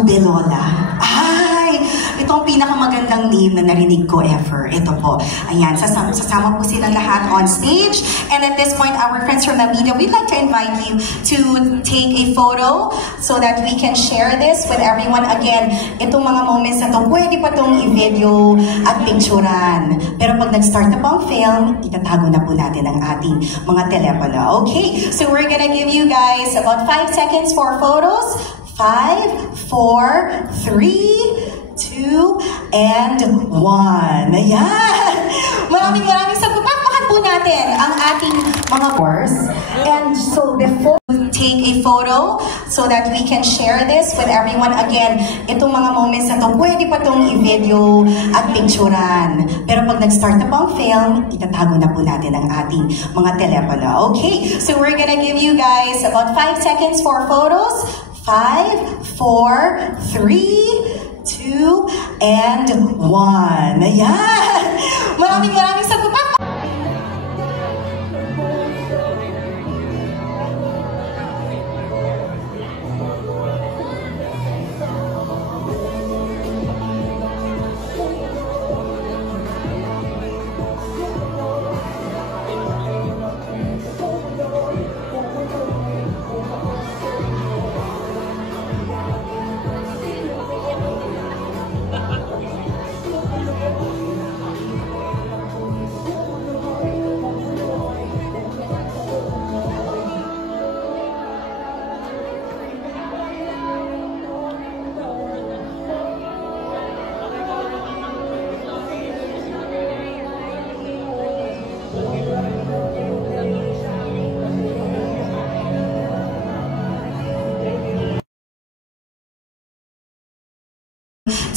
Rubelola. Ay, ito ang pinakamagandang name na narinig ko ever. Ito po. Ayan, sasama po silang lahat on stage. And at this point, our friends from the media, we'd like to invite you to take a photo so that we can share this with everyone. Again, itong mga moments na to, pwede pa itong i-video at picturean. Pero pag nag-start na po ang film, itatago na po natin ang ating mga telepono. Okay, so we're gonna give you guys about 5 seconds for photos. 5, 4, 3, 2, and 1. Ayan! Maraming salamat. Pakpakan po natin ang ating mga course. And so before we take a photo so that we can share this with everyone. Again, itong mga moments na to, pwede pa itong i-video at picturean. Pero pag nag-start na po ang film, itatago na po natin ang ating mga telepono. Okay, so we're gonna give you guys about 5 seconds for photos. 5, 4, 3, 2, and 1. Ayan! Maraming salamat.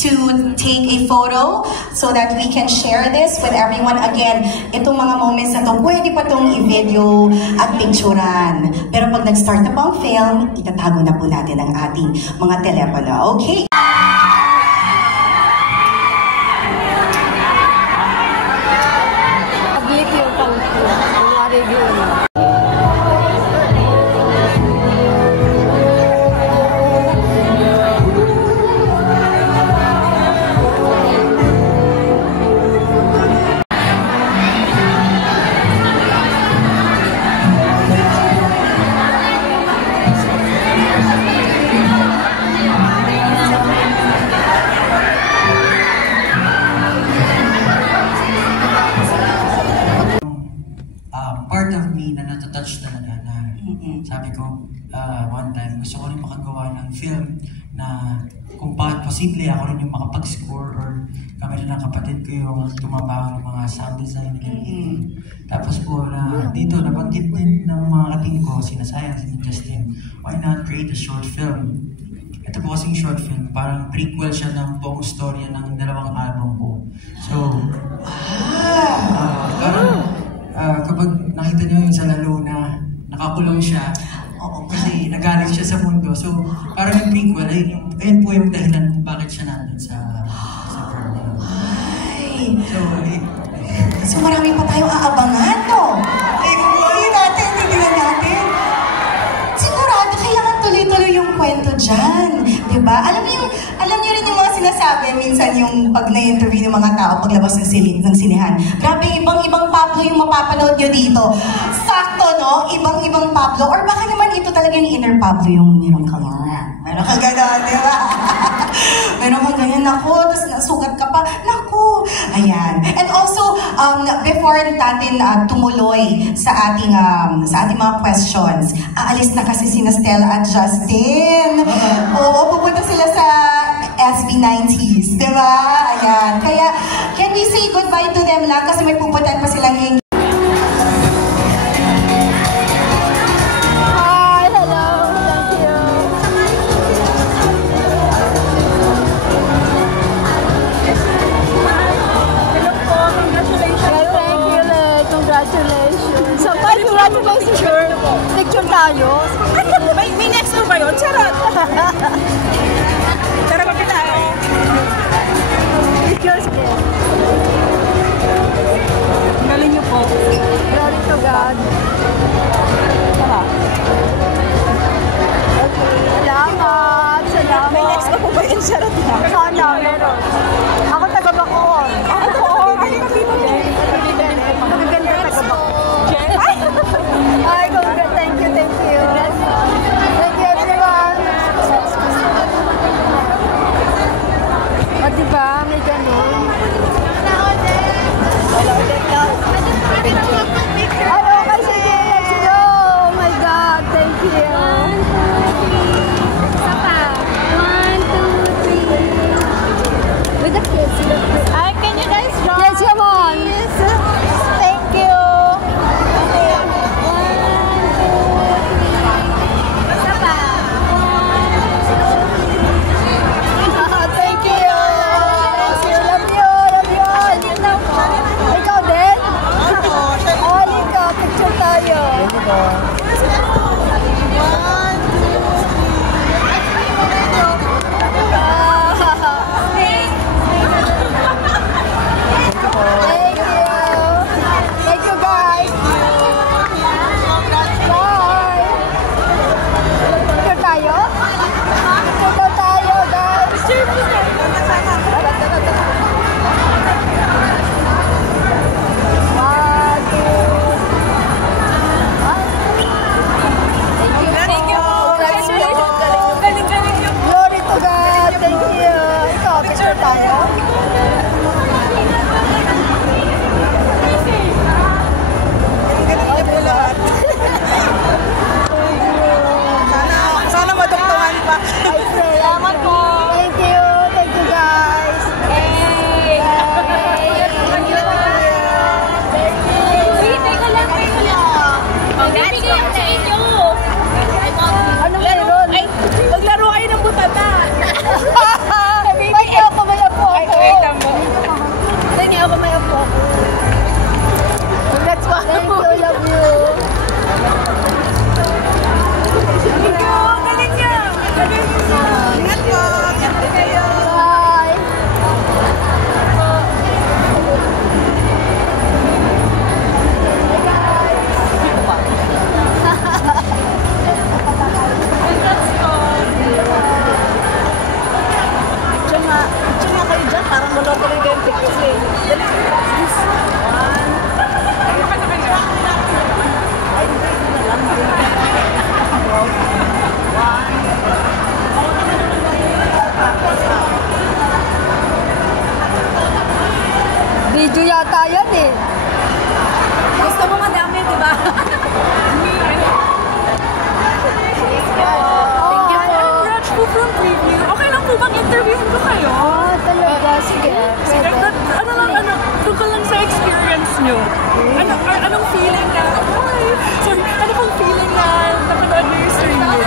To take a photo so that we can share this with everyone. Again, itong mga moments na to, pwede pa itong i-video at picturean. Pero pag nag-start na po ang film, itatago na po natin ang ating mga telepono. Okay. Part of me na natatouch talaga na sabi ko, one time, gusto ko rin makagawa ng film na kung bakit posible ako rin yung makapag-score or kami rin ng kapatid ko yung tumabang ng mga sound design. Tapos po na dito, nabanggit din ng mga kating ko, sinasayang, si Justin, why not create a short film? Ito po kasing short film, parang prequel siya ng buong storya ng 2 album ko. So, kapag nakita niyo yung sa Lalo na nakakulong siya, kasi nagalit siya sa mundo. So, parang yung prequel, ayun po yung dahilan kung bakit siya nandun sa film. Ay! So marami pa tayong aabangan, no? Hindi natin, tignan natin. Sigurado, kailangan tuloy-tuloy yung kwento dyan. Diba? Alam niyo rin yung mga sinasabi, minsan yung pag na-interview ng mga tao paglabas ng sinehan. Grabe, ibang Pablo yung mapapanood nyo dito. Sakto, no? Ibang Pablo. Or baka naman ito talaga yung inner Pablo yung meron kang meron kang gano'n, di ba? Meron kang ganyan, naku, tapos nasugat ka pa, naku. Ayan. And also, before natin tumuloy sa ating mga questions, aalis na kasi sina Stella at Justin. Oo, pupunta sila sa SB90s, di ba? Ayan. Kaya, can we say goodbye to them lang kasi may pupuntahan pa silang yung picture tayo. May next mo ba yun? Charot! Charot ba tayo? Pictures din. Galing niyo po. namin. Ako taga Bacoor. Ako Bacoor. Magaganda taga Bacoor. Ay, congrats. Thank you, thank you. Thank you, everyone. O, diba? May ganun. Ay, okay, sige. Let's go. Oh my God. Thank you. With the kids. Can you guys draw? Yes, come on. Thank you. Thank you. Love you. Ikaw din? Halika, picture tayo. Thank you. Thank you, guys. Bye. Picture tayo? Picture tayo, guys. One, two. Thank you. Glory to God. Thank you. Ito, picture tayo. Sana maduktungan pa. Salamat po. Thank you. Thank you, guys. Hey. Thank you. Teka lang. Congrats lang sa inyo. Ano meron? Ay, maglaro kayo ng butata. May ako, may apo ako. Wait lang mo. Hindi ako, may apo ako. That's why. Thank you. Love you. Thank you. Galing niya. Ingat po. Ingat kayo. Bye. Tsaka kayo dyan. Parang wala pa rin yung pictures eh. Dali. This one. Ano ka naman yun? Ay, hindi na lang. Video yata yan eh. Gusto mo madami, di ba? Thank you po. Raj po from preview. Okay lang po bang interviewin ko kayo? Oh, talaga. Sige. Doon ka lang sa experience nyo. Anong feeling na, ano pong feeling na napanood nyo yung stream nyo?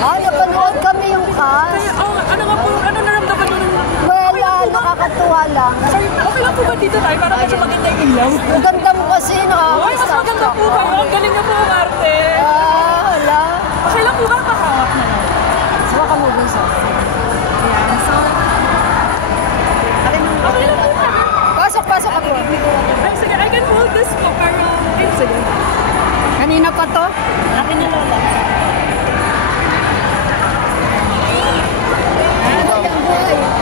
Napanood kami yung cast. Ano nga po, ano naramdaman nyo nung... Wala, nakakatuwa lang. Sorry, okay lang po ba dito tayo? Para medyo maganda yung ilaw. Ang ganda mo kasi, Ay, mas maganda po kayo. Ang galing na po, Marte. Wala. Okay lang po ba kakawak na lang? Baka mo gusto. Ayan, so... Okay lang po. Pasok ako. Ay, sige, I can hold this po, pero... Ay, sige. Kanina pa to? Akin na lola. Ang buhay.